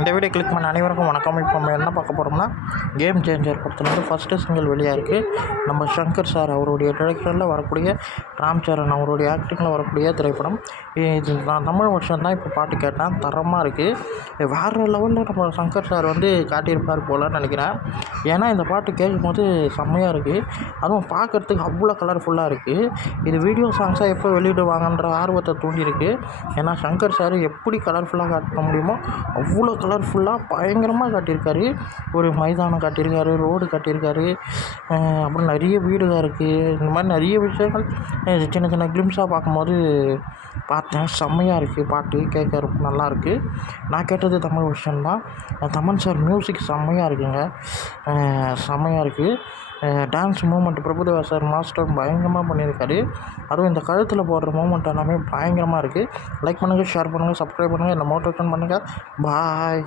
இந்த video click பண்ண அனைவருக்கும் வணக்கம். இப்போ நம்ம என்ன பார்க்க போகிறோம்னா, கேம் சேஞ்சர் படத்துலேருந்து ஃபஸ்ட்டு சிங்கிள் வெளியாக இருக்குது. நம்ம சங்கர் சார் அவருடைய டைரக்ஷனில் வரக்கூடிய ராம் சரண் அவருடைய ஆக்டிங்கில் வரக்கூடிய திரைப்படம் இது. நான் தமிழ் வருஷன் தான் இப்போ பாட்டு கேட்டேன், தரமாக இருக்குது. வேறு லெவலில் நம்ம சங்கர் சார் வந்து காட்டியிருப்பார் போலன்னு நினைக்கிறேன். ஏன்னா இந்த பாட்டு கேட்கும்போது செம்மையாக இருக்குது, அதுவும் பார்க்குறதுக்கு அவ்வளோ கலர்ஃபுல்லாக இருக்குது. இது வீடியோ சாங்ஸாக எப்போ வெளியிடுவாங்கன்ற ஆர்வத்தை தூண்டியிருக்கு. ஏன்னா சங்கர் சார் எப்படி கலர்ஃபுல்லாக காட்ட முடியுமோ அவ்வளோ கலர்ஃபுல்லாக பயங்கரமாக காட்டியிருக்காரு. ஒரு மைதானம் காட்டியிருக்காரு, ரோடு காட்டியிருக்காரு, அப்புறம் நிறைய வீடுகள் இருக்குது. இந்த மாதிரி நிறைய விஷயங்கள் சின்ன சின்ன கிளிம்ஸாக பார்க்கும்போது பார்த்தேன். செம்மையாக இருக்குது, பாட்டு கேட்க ரொம்ப நல்லாயிருக்கு. நான் கேட்டது தமிழ் விஷயம் தான். தமன் சார் மியூசிக் செம்மையாக இருக்குங்க, செம்மையாக இருக்குது. Dance moment Prabhu Deva sir master பயங்கரமாக பண்ணியிருக்காரு. அதுவும் இந்த கழுத்தில் போடுற மூமெண்ட் எல்லாமே பயங்கரமாக இருக்குது. லைக் பண்ணுங்கள், ஷேர் பண்ணுங்கள், சப்ஸ்கிரைப் பண்ணுங்கள், என்னை மோட்டிவேஷன் பண்ணுங்கள். பாய்.